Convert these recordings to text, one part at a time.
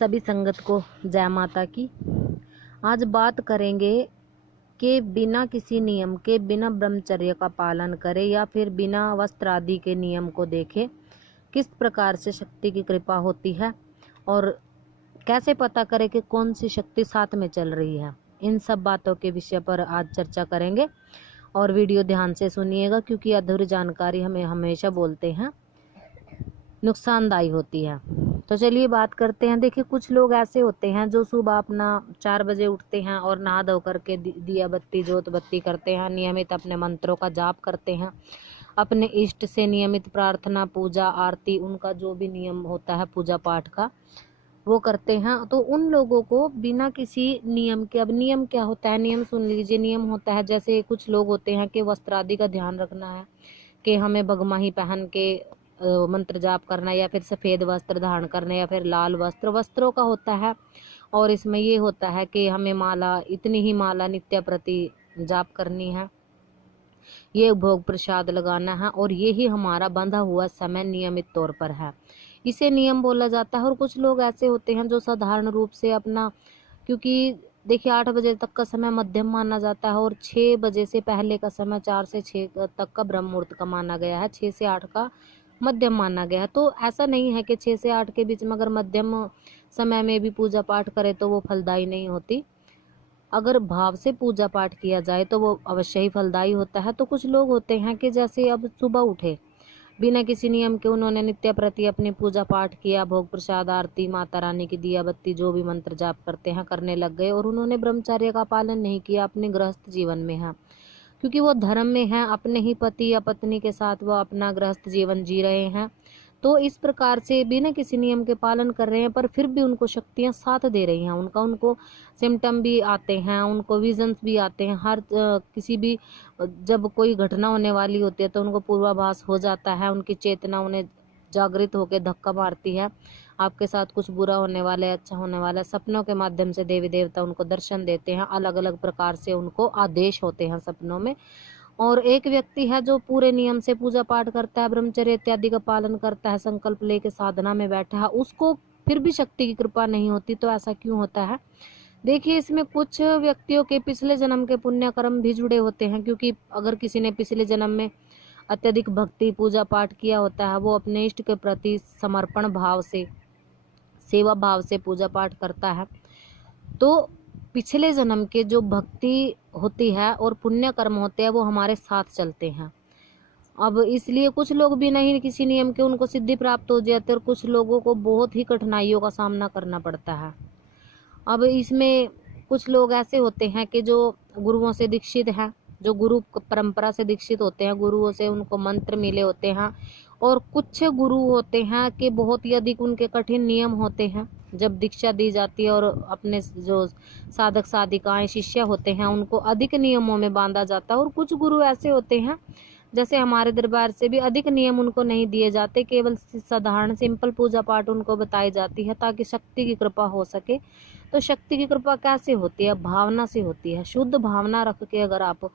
सभी संगत को जय माता की। आज बात करेंगे कि बिना किसी नियम के, बिना ब्रह्मचर्य का पालन करे या फिर बिना वस्त्र आदि के नियम को देखे किस प्रकार से शक्ति की कृपा होती है और कैसे पता करें कि कौन सी शक्ति साथ में चल रही है। इन सब बातों के विषय पर आज चर्चा करेंगे और वीडियो ध्यान से सुनिएगा, क्योंकि अधूरी जानकारी हमें हमेशा बोलते हैं नुकसानदायी होती है। तो चलिए बात करते हैं। देखिए, कुछ लोग ऐसे होते हैं जो सुबह अपना 4 बजे उठते हैं और नहा धो करके दिया बत्ती जोत बत्ती करते हैं, नियमित अपने मंत्रों का जाप करते हैं, अपने इष्ट से नियमित प्रार्थना पूजा आरती, उनका जो भी नियम होता है पूजा पाठ का वो करते हैं। तो उन लोगों को बिना किसी नियम के, अब नियम क्या होता है, नियम सुन लीजिए। नियम होता है, जैसे कुछ लोग होते हैं कि वस्त्र आदि का ध्यान रखना है, कि हमें बगमाही पहन के मंत्र जाप करना, या फिर सफ़ेद वस्त्र धारण करना, या फिर लाल वस्त्र, वस्त्रों का होता है। और इसमें ये होता है कि हमें माला, इतनी ही माला नित्य प्रति जाप करनी है, ये भोग प्रसाद लगाना है, और ये ही हमारा बंधा हुआ समय नियमित तौर पर है, इसे नियम बोला जाता है। और कुछ लोग ऐसे होते हैं जो साधारण रूप से अपना, क्योंकि देखिए 8 बजे तक का समय मध्यम माना जाता है और 6 बजे से पहले का समय 4 से 6 तक का ब्रह्म मुहूर्त का माना गया है, 6 से 8 का मध्यम माना गया है। तो ऐसा नहीं है कि 6 से 8 के बीच में अगर मध्यम समय में भी पूजा पाठ करे तो वो फलदायी नहीं होती। अगर भाव से पूजा पाठ किया जाए तो वो अवश्य ही फलदायी होता है। तो कुछ लोग होते हैं कि जैसे अब सुबह उठे, बिना किसी नियम के उन्होंने नित्य प्रति अपनी पूजा पाठ किया, भोग प्रसाद आरती माता रानी की दिया बत्ती जो भी मंत्र जाप करते हैं करने लग गए, और उन्होंने ब्रह्मचर्य का पालन नहीं किया, अपने गृहस्थ जीवन में है, क्योंकि वो धर्म में है, अपने ही पति या पत्नी के साथ वो अपना गृहस्थ जीवन जी रहे हैं। तो इस प्रकार से बिना किसी नियम के पालन कर रहे हैं, पर फिर भी उनको शक्तियां साथ दे रही हैं, उनको सिम्टम भी आते हैं, उनको विजन्स भी आते हैं। हर किसी भी जब कोई घटना होने वाली होती है तो उनको पूर्वाभास हो जाता है, उनकी चेतना उन्हें जागृत होकर धक्का मारती है, आपके साथ कुछ बुरा होने वाला है, अच्छा होने वाला है। सपनों के माध्यम से देवी देवता उनको दर्शन देते हैं, अलग अलग प्रकार से उनको आदेश होते हैं सपनों में। और एक व्यक्ति है जो पूरे नियम से पूजा पाठ करता है, ब्रह्मचर्य इत्यादि का पालन करता है, संकल्प लेके साधना में बैठा है, उसको फिर भी शक्ति की कृपा नहीं होती। तो ऐसा क्यों होता है? देखिए, इसमें कुछ व्यक्तियों के पिछले जन्म के पुण्य कर्म भी जुड़े होते हैं, क्योंकि अगर किसी ने पिछले जन्म में अत्यधिक भक्ति पूजा पाठ किया होता है, वो अपने इष्ट के प्रति समर्पण भाव से, सेवा भाव से पूजा पाठ करता है, तो पिछले जन्म के जो भक्ति होती है और पुण्य कर्म होते हैं वो हमारे साथ चलते हैं। अब इसलिए कुछ लोग भी नहीं किसी नियम के उनको सिद्धि प्राप्त हो जाती है, और कुछ लोगों को बहुत ही कठिनाइयों का सामना करना पड़ता है। अब इसमें कुछ लोग ऐसे होते हैं कि जो गुरुओं से दीक्षित हैं, जो गुरु परंपरा से दीक्षित होते हैं, गुरुओं से उनको मंत्र मिले होते हैं, और कुछ गुरु होते हैं कि बहुत ही अधिक उनके कठिन नियम होते हैं। जब दीक्षा दी जाती है और अपने जो साधक साधिकाएं शिष्य होते हैं उनको अधिक नियमों में बांधा जाता है। और कुछ गुरु ऐसे होते हैं, जैसे हमारे दरबार से भी अधिक नियम उनको नहीं दिए जाते, केवल साधारण सिंपल पूजा पाठ उनको बताई जाती है ताकि शक्ति की कृपा हो सके। तो शक्ति की कृपा कैसे होती है? भावना से होती है। शुद्ध भावना रख के अगर आप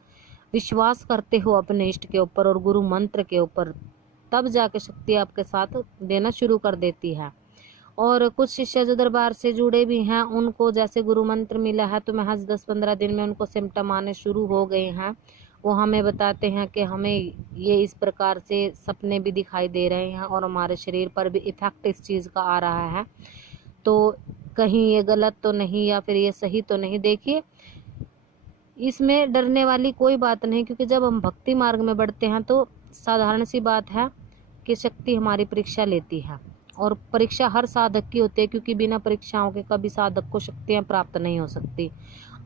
विश्वास करते हो अपने इष्ट के ऊपर और गुरु मंत्र के ऊपर, तब जाके शक्ति आपके साथ देना शुरू कर देती है। और कुछ शिष्य जो दरबार से जुड़े भी हैं, उनको जैसे गुरु मंत्र मिला है तो महज 10-15 दिन में उनको सिम्टम आने शुरू हो गए हैं। वो हमें बताते हैं कि हमें ये इस प्रकार से सपने भी दिखाई दे रहे हैं और हमारे शरीर पर भी इफेक्ट इस चीज़ का आ रहा है, तो कहीं ये गलत तो नहीं या फिर ये सही तो नहीं। देखिए, इसमें डरने वाली कोई बात नहीं, क्योंकि जब हम भक्ति मार्ग में बढ़ते हैं तो साधारण सी बात है कि शक्ति हमारी परीक्षा लेती है, और परीक्षा हर साधक की होती है, क्योंकि बिना परीक्षाओं के कभी साधक को शक्तियां प्राप्त नहीं हो सकती।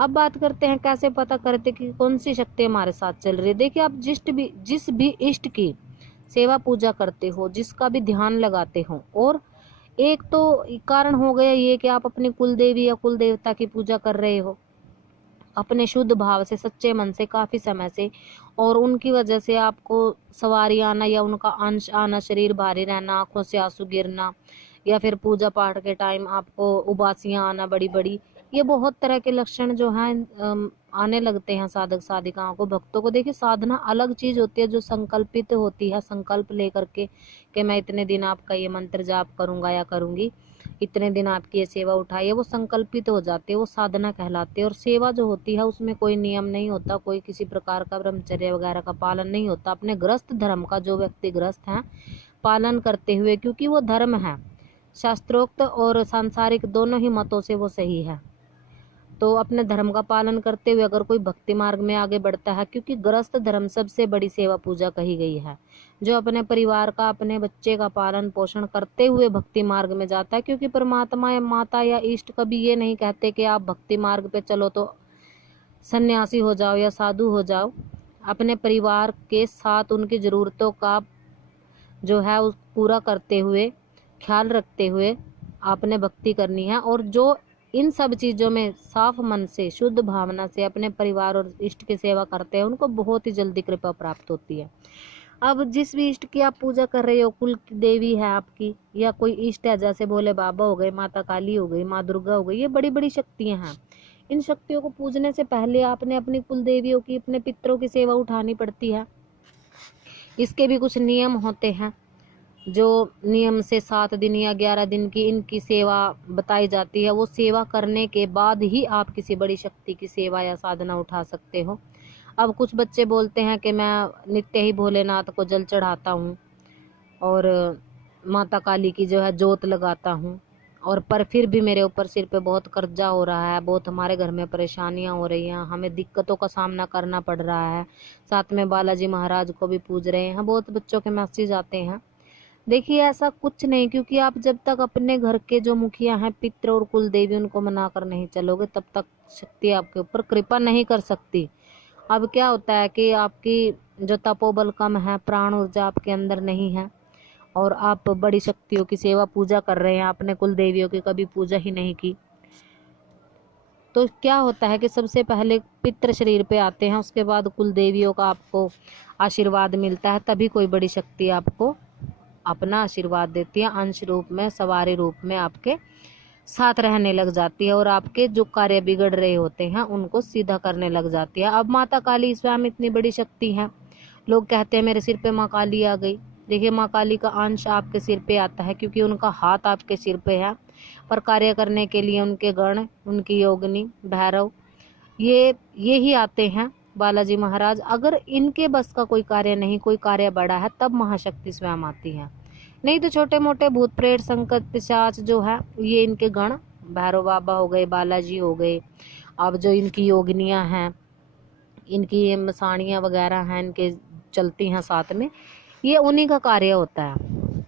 अब बात करते हैं कैसे पता करते कि कौन सी शक्ति हमारे साथ चल रही है। देखिए, आप जिस भी इष्ट की सेवा पूजा करते हो, जिसका भी ध्यान लगाते हो, और एक तो कारण हो गया ये कि आप अपनी कुल देवी या कुल देवता की पूजा कर रहे हो अपने शुद्ध भाव से, सच्चे मन से, काफी समय से, और उनकी वजह से आपको सवारी आना या उनका अंश आना, शरीर भारी रहना, आंखों से आंसू गिरना, या फिर पूजा पाठ के टाइम आपको उबासियां आना बड़ी बड़ी, ये बहुत तरह के लक्षण जो हैं आने लगते हैं साधक साधिकाओं को, भक्तों को। देखिए, साधना अलग चीज होती है जो संकल्पित होती है, संकल्प लेकर के कि मैं इतने दिन आपका ये मंत्र जाप करूंगा या करूंगी, इतने दिन आपकी ये सेवा उठाई है, वो संकल्पित हो जाते हैं, वो साधना कहलाते हैं। और सेवा जो होती है उसमें कोई नियम नहीं होता, कोई किसी प्रकार का ब्रह्मचर्य वगैरह का पालन नहीं होता। अपने गृहस्थ धर्म का जो व्यक्ति गृहस्थ है पालन करते हुए, क्योंकि वो धर्म है, शास्त्रोक्त और सांसारिक दोनों ही मतों से वो सही है, तो अपने धर्म का पालन करते हुए अगर कोई भक्ति मार्ग में आगे बढ़ता है, क्योंकि गृहस्थ धर्म सबसे बड़ी सेवा पूजा कही गई है, जो अपने परिवार का, अपने बच्चे का पालन पोषण करते हुए भक्ति मार्ग में जाता है। क्योंकि परमात्मा या माता या इष्ट कभी ये नहीं कहते कि आप भक्ति मार्ग पे चलो तो सन्यासी हो जाओ या साधु हो जाओ। अपने परिवार के साथ उनकी ज़रूरतों का जो है उस पूरा करते हुए, ख्याल रखते हुए आपने भक्ति करनी है। और जो इन सब चीज़ों में साफ मन से, शुद्ध भावना से अपने परिवार और इष्ट की सेवा करते हैं, उनको बहुत ही जल्दी कृपा प्राप्त होती है। अब जिस भी इष्ट की आप पूजा कर रहे हो, कुल देवी है आपकी या कोई इष्ट है, जैसे भोले बाबा हो गए, माता काली हो गई, माँ दुर्गा हो गई, ये बड़ी बड़ी शक्तियाँ हैं। इन शक्तियों को पूजने से पहले आपने अपनी कुल देवियों की, अपने पितरों की सेवा उठानी पड़ती है। इसके भी कुछ नियम होते हैं, जो नियम से 7 दिन या 11 दिन की इनकी सेवा बताई जाती है। वो सेवा करने के बाद ही आप किसी बड़ी शक्ति की सेवा या साधना उठा सकते हो। अब कुछ बच्चे बोलते हैं कि मैं नित्य ही भोलेनाथ को जल चढ़ाता हूँ और माता काली की जो है जोत लगाता हूँ, और पर फिर भी मेरे ऊपर सिर पे बहुत कर्जा हो रहा है, बहुत हमारे घर में परेशानियाँ हो रही हैं, हमें दिक्कतों का सामना करना पड़ रहा है, साथ में बालाजी महाराज को भी पूज रहे हैं। बहुत बच्चों के मैसेज आते हैं। देखिए ऐसा कुछ नहीं, क्योंकि आप जब तक अपने घर के जो मुखिया हैं, पितृ और कुल देवी, उनको मनाकर नहीं चलोगे, तब तक शक्ति आपके ऊपर कृपा नहीं कर सकती। अब क्या होता है कि आपकी जो तपोबल कम है, प्राण ऊर्जा आपके अंदर नहीं है, और आप बड़ी शक्तियों की सेवा पूजा कर रहे हैं, आपने कुल देवियों की कभी पूजा ही नहीं की, तो क्या होता है कि सबसे पहले पितृ शरीर पे आते हैं, उसके बाद कुल देवियों का आपको आशीर्वाद मिलता है, तभी कोई बड़ी शक्ति आपको अपना आशीर्वाद देती है, अंश रूप में, सवारी रूप में आपके साथ रहने लग जाती है, और आपके जो कार्य बिगड़ रहे होते हैं उनको सीधा करने लग जाती है। अब माता काली स्वयं इतनी बड़ी शक्ति है, लोग कहते हैं मेरे सिर पे माँ काली आ गई। देखिए माँ काली का अंश आपके सिर पे आता है, क्योंकि उनका हाथ आपके सिर पे है, पर कार्य करने के लिए उनके गण, उनकी योगिनी, भैरव, ये ही आते हैं, बालाजी महाराज। अगर इनके बस का कोई कार्य नहीं, कोई कार्य बड़ा है, तब महाशक्ति स्वयं आती है, नहीं तो छोटे मोटे भूत प्रेत संकट पिशाच जो है, ये इनके गण, भैरव बाबा हो गए, बालाजी हो गए, अब जो इनकी योगिनियां हैं, इनकी ये मसाणियाँ वगैरह हैं, इनके चलती हैं साथ में, ये उन्हीं का कार्य होता है।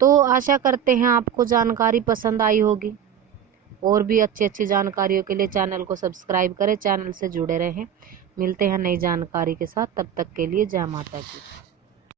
तो आशा करते हैं आपको जानकारी पसंद आई होगी। और भी अच्छी अच्छी जानकारियों के लिए चैनल को सब्सक्राइब करें, चैनल से जुड़े रहें। मिलते हैं नई जानकारी के साथ, तब तक के लिए जय माता की।